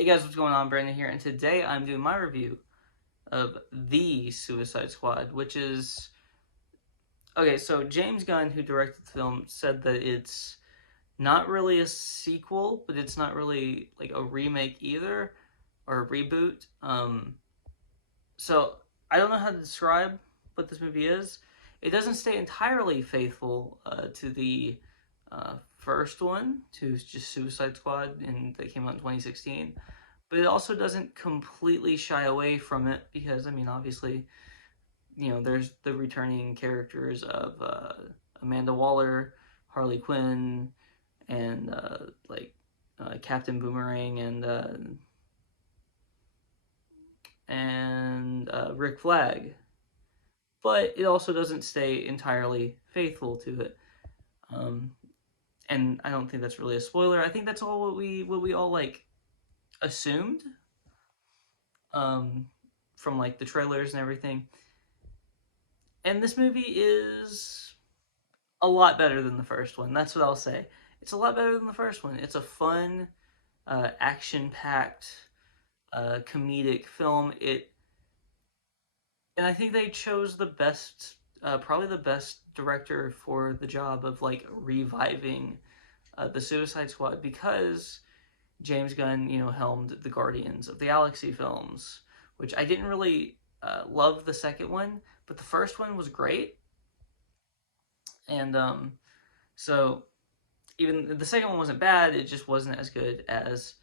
Hey guys, what's going on? Brandon here, and today I'm doing my review of The Suicide Squad, which is okay. So James Gunn, who directed the film, said that it's not really a sequel, but it's not really like a remake either or a reboot. So I don't know how to describe what this movie is. It doesn't stay entirely faithful to the first one, to just Suicide Squad, and that came out in 2016. But it also doesn't completely shy away from it because, I mean, obviously, there's the returning characters of Amanda Waller, Harley Quinn, and Captain Boomerang and Rick Flag. But it also doesn't stay entirely faithful to it. Um, and I don't think that's really a spoiler. I think that's all what we all like assumed um, from like the trailers and everything. And this movie is a lot better than the first one. That's what I'll say. It's a lot better than the first one. It's a fun, action-packed, comedic film. And I think they chose the best, probably the best director for the job of like reviving the Suicide Squad because James Gunn, helmed the Guardians of the Galaxy films, which I didn't really love the second one, but the first one was great. And so even the second one wasn't bad, it just wasn't as good as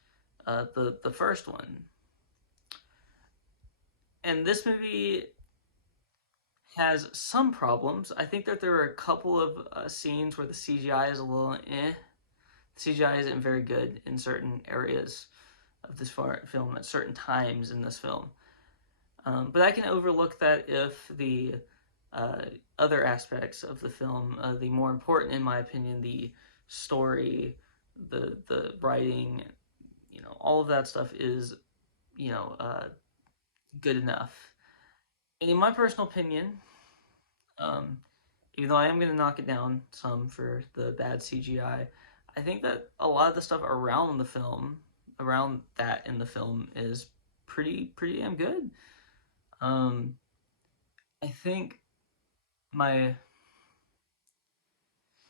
the first one. And this movie has some problems. I think that there are a couple of scenes where the CGI is a little eh. The CGI isn't very good in certain areas of this film at certain times in this film. But I can overlook that if the uh, other aspects of the film, the more important, in my opinion, the story, the writing, all of that stuff is, you know, uh, good enough. And in my personal opinion, um, even though I am going to knock it down some for the bad CGI, I think that a lot of the stuff around the film, around that in the film, is pretty damn good. Um, I think my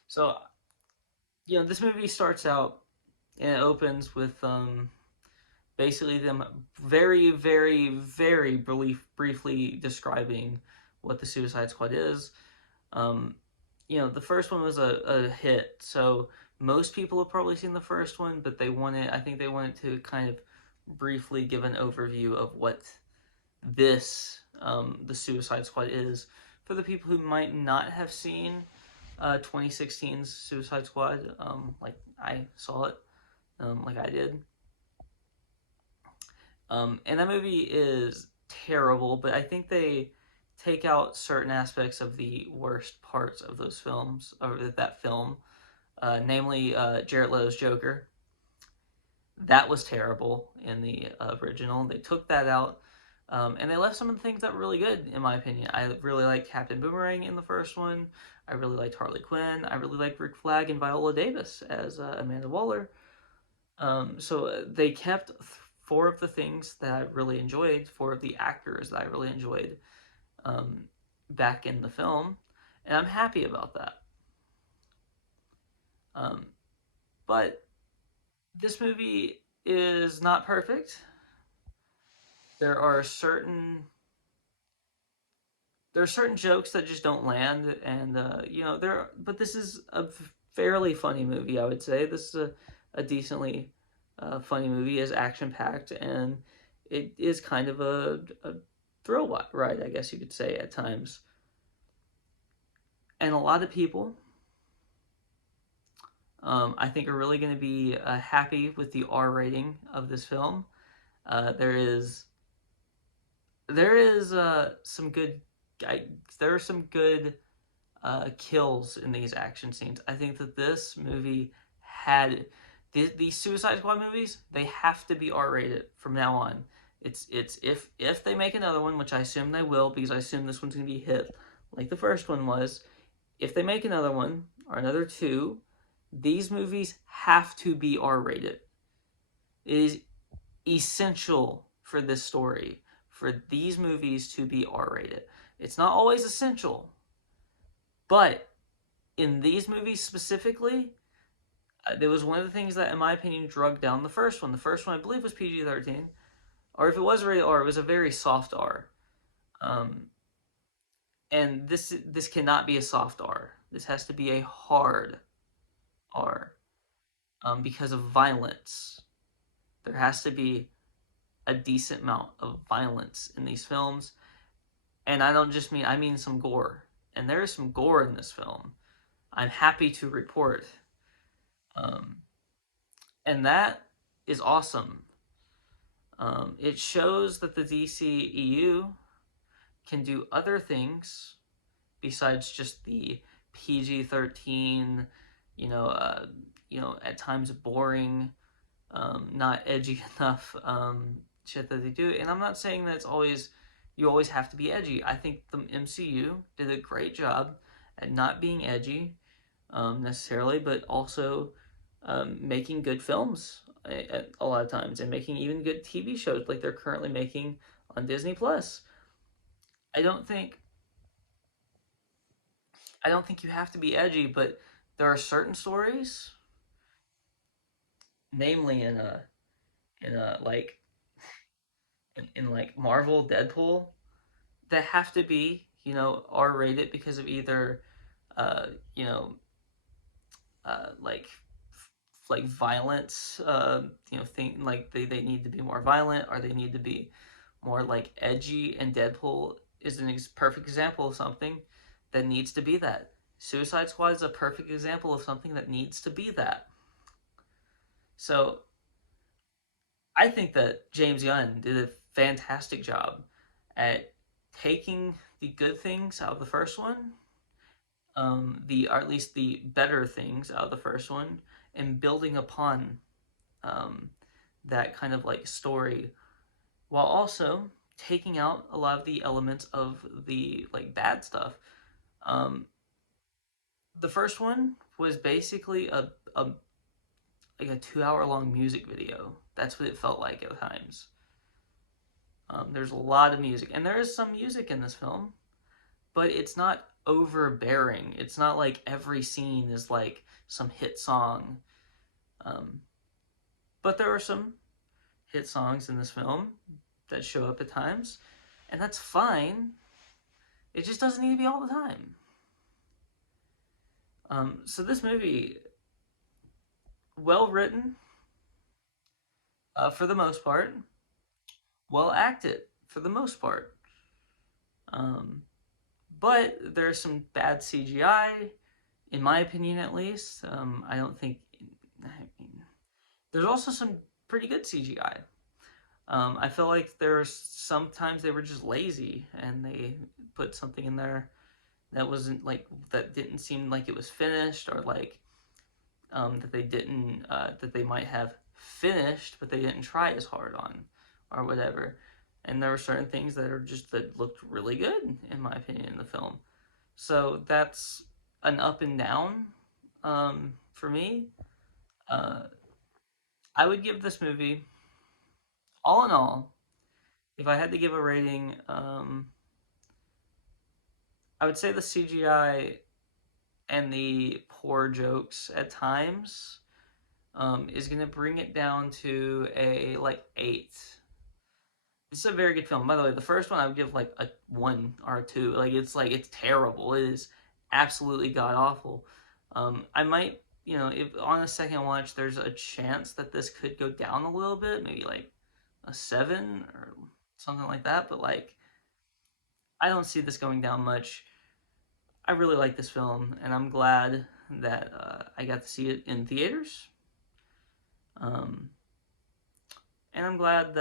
so this movie starts out and it opens with basically them very briefly describing what the Suicide Squad is. Um, the first one was a hit, so most people have probably seen the first one, but I think they wanted to kind of briefly give an overview of what the Suicide Squad is for the people who might not have seen 2016's Suicide Squad, like I saw it, like I did. And that movie is terrible, but I think they take out certain aspects of the worst parts of those films, or that film, namely Jared Leto's Joker. That was terrible in the original. They took that out, and they left some of the things that were really good, in my opinion. I really liked Captain Boomerang in the first one. I really liked Harley Quinn. I really liked Rick Flag and Viola Davis as Amanda Waller. So they kept four of the things that I really enjoyed, four of the actors that I really enjoyed back in the film, and I'm happy about that. Um, but this movie is not perfect. There are certain jokes that just don't land, and there. But this is a fairly funny movie, I would say. This is a decently funny movie, is action packed, and it is kind of a thrill ride, I guess you could say at times. And a lot of people, I think, are really going to be happy with the R rating of this film. Uh, there is there is some good, there are some good kills in these action scenes. I think that this movie had these Suicide Squad movies. They have to be R rated from now on. It's if they make another one, which I assume they will, because I assume this one's gonna be a hit, like the first one was. If they make another one or another two, these movies have to be R rated. It is essential for this story, for these movies to be R-rated. It's not always essential, but in these movies specifically, there was one of the things that, in my opinion, drugged down the first one. The first one, I believe, was PG-13, or if it was rated R, it was a very soft R. Um, and this cannot be a soft R. This has to be a hard R, because of violence. There has to be a decent amount of violence in these films, and I mean some gore. And there is some gore in this film. I'm happy to report, um, and that is awesome. It shows that the DCEU can do other things besides just the PG-13, at times boring, not edgy enough shit that they do. And I'm not saying that you always have to be edgy. I think the MCU did a great job at not being edgy necessarily, but also making good films a lot of times, and making even good TV shows like they're currently making on Disney Plus. I don't think I don't think you have to be edgy, but there are certain stories, namely in like in like Marvel Deadpool, that have to be, R rated because of either uh you know like violence, thing, like they need to be more violent, or they need to be more like edgy, and Deadpool is an perfect example of something that needs to be that. Suicide Squad is a perfect example of something that needs to be that. So I think that James Gunn did a fantastic job at taking the good things out of the first one, or at least the better things out of the first one, and building upon um, that kind of like story, while also taking out a lot of the elements of the like bad stuff. Um, the first one was basically a like a 2 hour long music video. That's what it felt like at times. There's a lot of music, and there is some music in this film, but it's not overbearing. It's not like every scene is like some hit song. Um, but there are some hit songs in this film that show up at times, and that's fine. It just doesn't need to be all the time. So this movie, well written, for the most part, well acted for the most part. Um, but there's some bad CGI, in my opinion at least. I don't think. I mean, there's also some pretty good CGI. I feel like there's sometimes they were just lazy and they put something in there that didn't seem like it was finished, or like that they might have finished but they didn't try as hard on, or whatever. And there were certain things that looked really good, in my opinion, in the film. So that's an up and down, for me. Uh, I would give this movie, all in all, if I had to give a rating, I would say the CGI and the poor jokes at times, is gonna bring it down to a like 8. It's a very good film. By the way, the first one I would give like a 1 or a 2. It's terrible. It is absolutely god awful. I might, if on a second watch, there's a chance that this could go down a little bit, maybe like a 7 or something like that. But like, I don't see this going down much. I really like this film, and I'm glad that I got to see it in theaters. Um, and I'm glad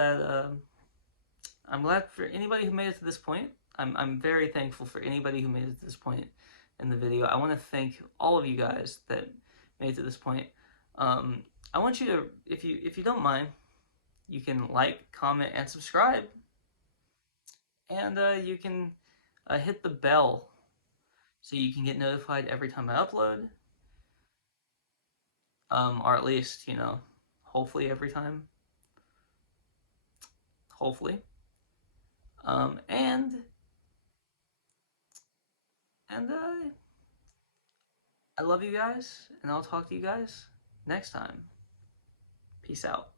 for anybody who made it to this point. I'm very thankful for anybody who made it to this point in the video. I want to thank all of you guys that made it to this point. I want you to, if you don't mind, you can like, comment, and subscribe, and you can hit the bell so you can get notified every time I upload, or at least hopefully every time. hopefully. Um, and and I love you guys, and I'll talk to you guys next time. Peace out.